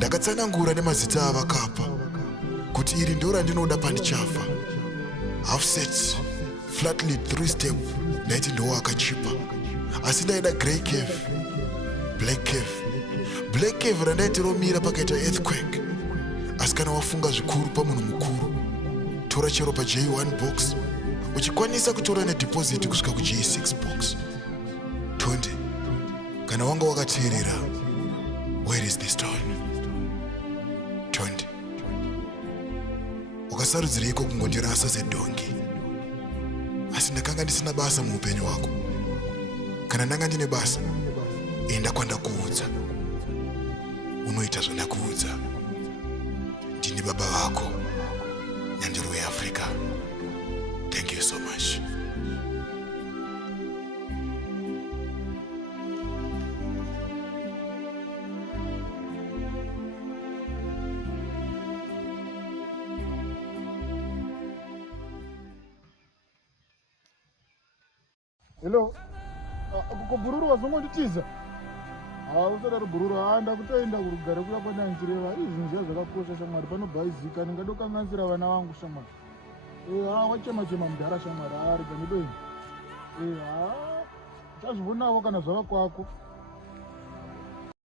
Ndakatsanangura nemazita avakapa kuti iri ndo randinoda pandichafa. Half set, flat lead, 3-step, ndaiti ndo akachipa. Asi ndaida grey cave, black cave. Black cave randaiti romira pakaita earthquake. Asi kana wafunga zvikuru pamunhu mukuru, tora chero pa J1 box, uchikwanisa kutora nedeposit kusvika ku J6 box. Tonde, kana wanga wakateerera, where is the stone? Tonde, wakasarudzireiko kungondirasa sedongi? Asi ndakanga ndisina basa muupenyu hwako. Kana ndanga ndine basa, enda kwandakuudza. Unoita zvandakuudza. Ndini baba vako, Nyandiru weAfrica. Thank you so much. Hello. Kubururu wazongonditiza. Usada rubururu ndakutoenda kurugare kuya kwandanjireva. Izvi nziya zvakakosha shamwari panobhaizika ndingadokanganisira vana vangu shamwari. Wachema mudhara shamwari rega ndibeni. Uchazvionavo kana zvava kwako.